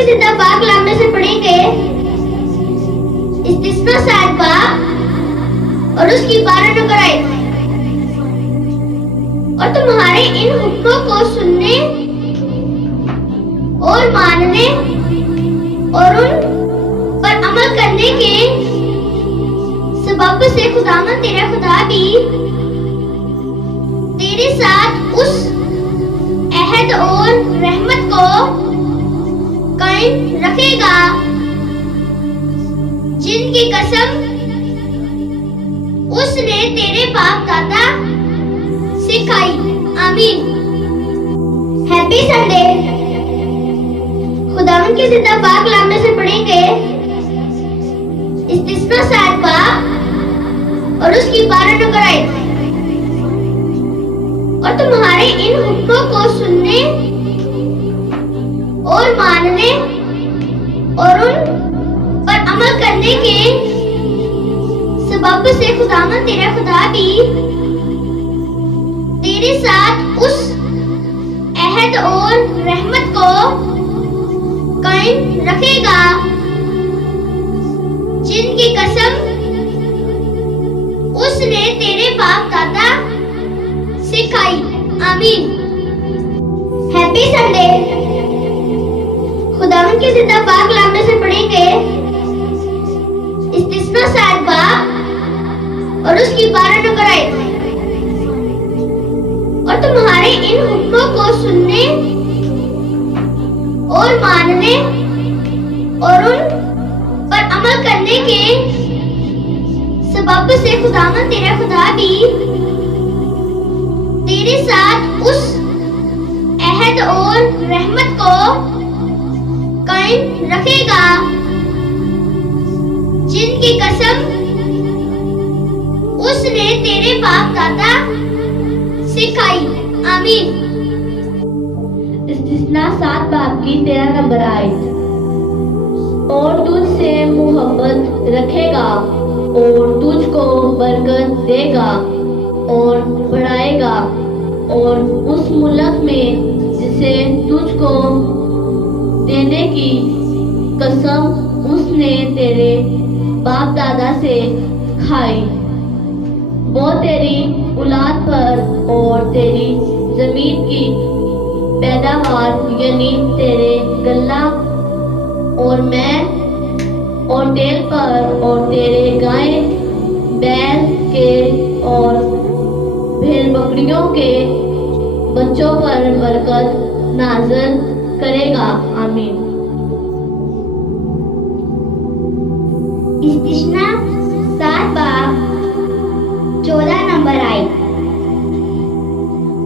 के जिंदा पाक लामे से पढ़ेंगे इस्तिस्ना 7 बाब और उसकी 12 नंबर आयत। और तुम्हारे इन हुक्मों को सुनने और मानने और उन पर अमल करने के सबब से खुदावंद तेरा खुदा भी तेरे साथ उस अहद और रहमत को कायम रखेगा जिनकी कसम उसने तेरे बाप दादा से खाई। आमीन। Happy Sunday. खुदावंद के जिंदा पाक लामे से पढ़ेंगे इस्तिस्ना 7 बाब और उसकी 12 नंबर आयत। और तुम्हारे इन हुक्मों को सुनने और मानने और उन पर अमल करने के सबब से खुदावंद तेरा खुदा भी तेरे साथ उस अहद और रहमत को कायम रखेगा जिनकी कसम उसने तेरे बाप दादा से खाई। आमीन। Happy Sunday. खुदावंद के जिंदा पाक लामे से पढ़ेंगे इस्तिस्ना 7 बाब और उसकी 12 नंबर आयत। और तुम्हारे इन हुक्मों को सुनने और मानने और उन पर अमल करने के सबब से खुदावंद तेरा खुदा भी तेरे साथ उस अहद और रहमत को कायम रखेगा जिनकी कसम उसने तेरे बाप दादा से खाई। आमीन। इस्तिस्ना 7 बाब की 13 नंबर आयत। और तुझसे मोहब्बत रखेगा और तुझको बरकत देगा और बढ़ाएगा और उस मुल्क में जिसे तुझको देने की कसम उसने तेरे बाप दादा से खाई, वो तेरी औलाद पर और तेरी जमीन की पैदावार यानी तेरे गल्ला और मैं और तेल पर और तेरे गाय बैल के और भेड़ बकरियों के बच्चों पर बरकत नाज़िल करेगा। आमीन। इस्तिस्ना 7 बाब 14 नंबर आयत।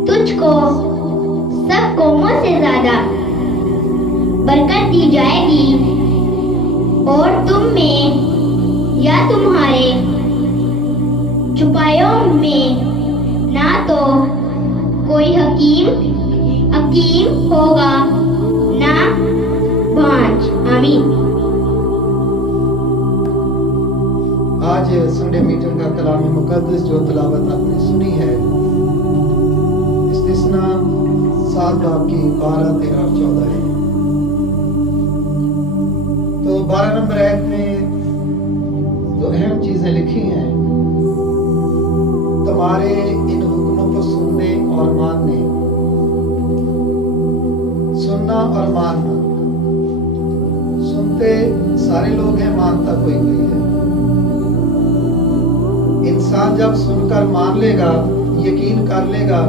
तुझको सब कौमों से ज्यादा बरकत दी जाएगी और तुम में या तुम्हारे छुपायों में ना तो कोई हकीम होगा ना भांज। आमीन। आज संडे मीटिंग का कलाम मुकद्दस जो तिलावत आपने सुनी है इस्तिस्ना 7 बाब की 12, 13 और 14 है। तो 12 नंबर आयत में जो अहम चीजें लिखी हैं, तुम्हारे इन हुक्मों को सुनने और मानने, सुनना और मानना। सुनते सारे लोग हैं, मानता कोई कोई है। इंसान जब सुनकर मान लेगा, यकीन कर लेगा,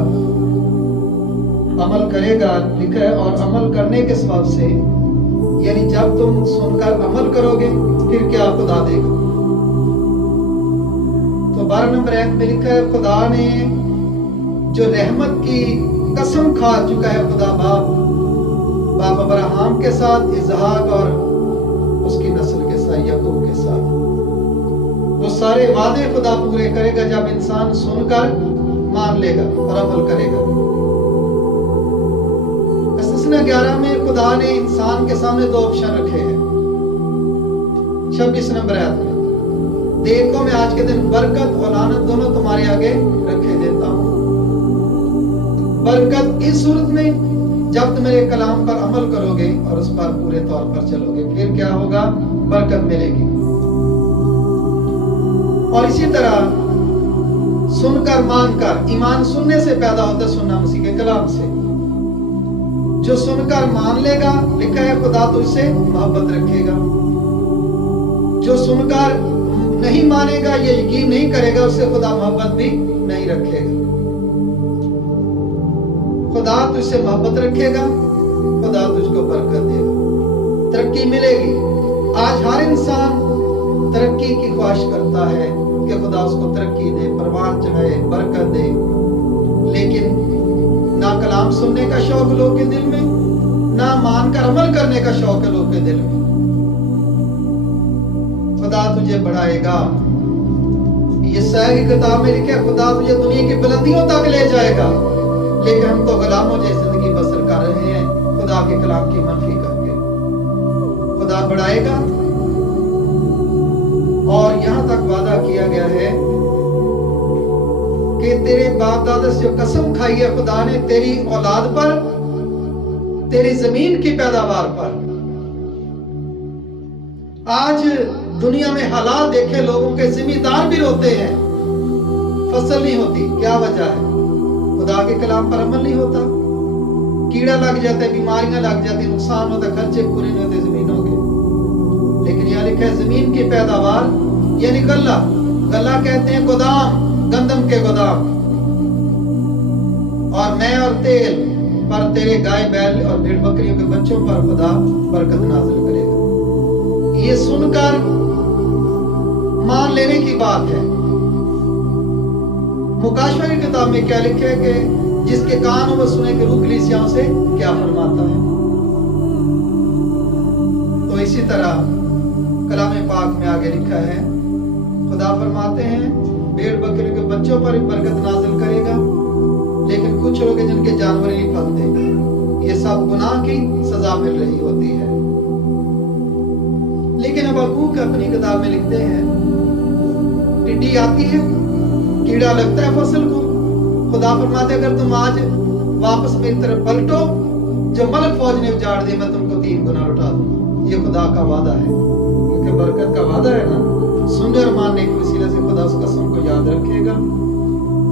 अमल करेगा, लिखा है, और अमल करने के सबब से, यानी जब तुम सुनकर अमल करोगे फिर क्या खुदा देगा। तो 12 नंबर आयत में लिखा है, खुदा ने जो रहमत की कसम खा चुका है खुदा बाप अब्राहम के साथ, इसहाक और उसकी नस्ल के साथ, याकूब के साथ, वो सारे वादे खुदा पूरे करेगा जब इंसान सुनकर मान लेगा और अमल करेगा। इस्तिस्ना 11 में खुदा ने इंसान के सामने 2 ऑप्शन रखे हैं। 26 नंबर आयत में, देखो मैं आज के दिन बरकत और लानत दोनों तुम्हारे आगे रखे देता हूं। बरकत इस सूरत में जब तुम मेरे कलाम पर अमल करोगे और उस पर पूरे तौर पर चलोगे, फिर क्या होगा? बरकत मिलेगी। और इसी तरह सुनकर मानकर, ईमान सुनने से पैदा होता है, सुनना मसीह के कलाम से। जो सुनकर मान लेगा, लिखा है खुदा तुझसे मोहब्बत रखेगा। जो सुनकर नहीं मानेगा, ये यकीन नहीं करेगा, उससे खुदा मोहब्बत भी नहीं रखेगा। खुदा तुझसे मोहब्बत रखेगा, खुदा तुझको बरकत देगा, तरक्की मिलेगी। आज हर इंसान तरक्की की ख्वाहिश करता है कि खुदा उसको तरक्की दे, परवान चढ़ाए, बरकत दे, लेकिन ना कलाम सुनने का शौक लोग के दिल में, ना मानकर अमल करने का शौक है लोग के दिल में। खुदा तुझे बढ़ाएगा। यशायाह की किताब में लिखा है खुदा तुझे दुनिया की बुलंदियों तक ले जाएगा, लेकिन हम तो गुलामों जैसी जिंदगी बसर कर रहे हैं खुदा के कलाम की मनफी करके। खुदा बढ़ाएगा। और यहां तक वादा किया गया है कि तेरे बाप दादा से जो कसम खाई है खुदा ने तेरी औलाद पर, तेरी जमीन की पैदावार पर। आज दुनिया में हालात देखे, लोगों के जिम्मेदार भी रोते हैं, फसल नहीं होती। क्या वजह है? खुदा के कलाम पर अमल नहीं होता। कीड़ा लग जाता है, बीमारियां लग जाती है, नुकसान होता है, खर्चे पूरे नहीं होते जमीनों के। लेकिन यहाँ लिखा है जमीन की पैदावार, यानी गल्ला। गल्ला कहते हैं गोदाम, गंदम के गोदाम। और मैं और तेल पर तेरे गाय बैल और भेड़ बकरियों के बच्चों पर खुदा बरकत नाज़िल करेगा। ये सुनकर मान लेने की बात है। मुकाशवा की किताब में क्या लिखा है कि जिसके कान हो वो सुने कि रूह कलीसियाओं से क्या फरमाता है। तो इसी तरह कलाम पाक में आगे लिखा है, खुदा फरमाते हैं भेड़ बकरियों के बच्चों पर बरकत नाजिल करेगा, लेकिन कुछ लोग हैं जिनके जानवर नहीं फलते। ये सब गुनाह की सजा मिल रही होती है। लेकिन हबक्कूक अपनी किताब में लिखते हैं टिड्डी आती है, कीड़ा लगता है फसल को। खुदा फरमाते अगर तुम आज वापस मेरी तरफ पलटो, जो मलक फौज ने उजाड़ दी मैं तुमको 3 गुना लौटा दूंगा। ये खुदा का वादा है, क्योंकि बरकत का वादा है ना। सुनने और मानने की वसीले से खुदा उस कसम को याद रखेगा,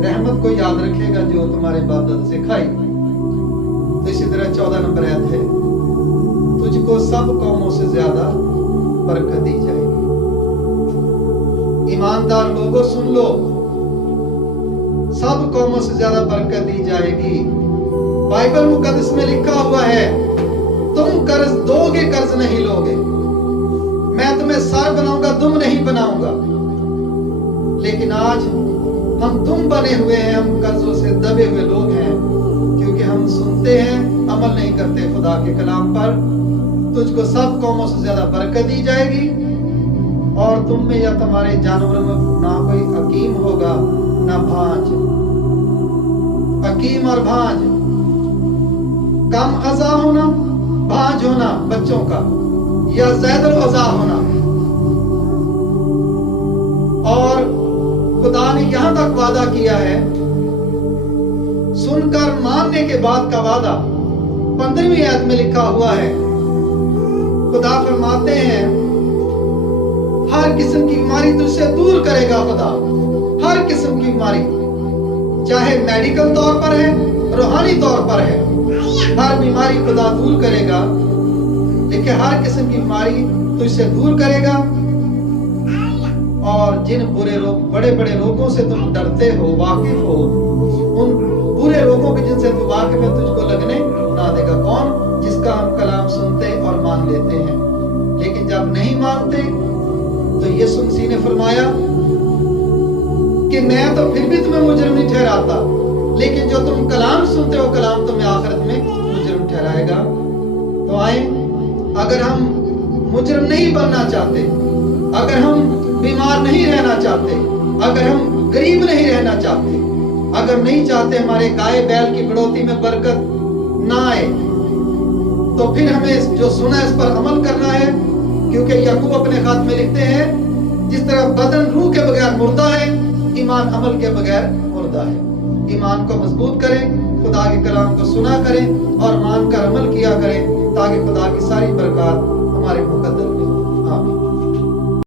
रहमत को याद रखेगा जो तुम्हारे बाप दादा से खाई। तो इसी तरह 14 नंबर आयत है, तुझको सब कौमों से ज्यादा बरकत दी जाएगी। ईमानदार लोगों सुन लो, सब कौमों से ज्यादा बरकत दी जाएगी। बाइबल मुकद्दस में लिखा हुआ है तुम कर्ज दोगे, कर्ज नहीं लोगे। मैं तुम्हें सर बनाऊंगा, दुम नहीं बनाऊंगा। लेकिन आज हम दुम बने हुए हैं, हम कर्जों से दबे हुए लोग हैं, क्योंकि हम सुनते हैं, अमल नहीं करते खुदा के कलाम पर। तुझको सब कौमों से ज्यादा बरकत दी जाएगी, और तुम में या तुम्हारे जानवरों में ना कोई हकीम होगा ना भांज। हकीम और भांज, कम अज़ा होना, भांज होना बच्चों का, या ज़्यादा अज़ा होना। और खुदा ने यहां तक वादा किया है, सुनकर मानने के बाद का वादा 15वीं आयत में लिखा हुआ है। खुदा फरमाते हैं हर किस्म की बीमारी तुझसे दूर करेगा खुदा। हर किस्म की बीमारी, चाहे मेडिकल तौर पर है, रूहानी तौर पर है, हर बीमारी खुदा दूर करेगा। लेकिन हर किस्म की बीमारी तुझसे दूर करेगा। और जिन बुरे रोग, बड़े बड़े रोगों से तुम डरते हो, वाकिफ हो, उन बुरे रोगों के जिनसे तू वाकिफ है तुझको लगने ना देगा। कौन? जिसका हम कलाम सुनते और मान लेते हैं। लेकिन जब नहीं मानते तो यीशु मसीह ने फरमाया कि मैं तो फिर भी तुम्हें मुजरिम नहीं ठहराता, लेकिन जो तुम कलाम सुनते हो कलाम तुम्हें आखिरत में मुजरिम ठहराएगा। तो आए, अगर हम मुजरिम नहीं बनना चाहते, अगर हम बीमार नहीं रहना चाहते, अगर हम गरीब नहीं रहना चाहते, अगर नहीं चाहते हमारे गाय बैल की बढ़ोतरी में बरकत ना आए, तो फिर हमें जो सुना है इस पर अमल करना है। क्योंकि याकूब अपने खत में लिखते हैं जिस तरह बदन रूह के बगैर मुर्दा है, ईमान अमल के बगैर मुर्दा है। ईमान को मजबूत करें, خدا کے کلام کو سنا کریں اور مان کر عمل کیا کریں، تاکہ خدا کی ساری برکات ہمارے مقدس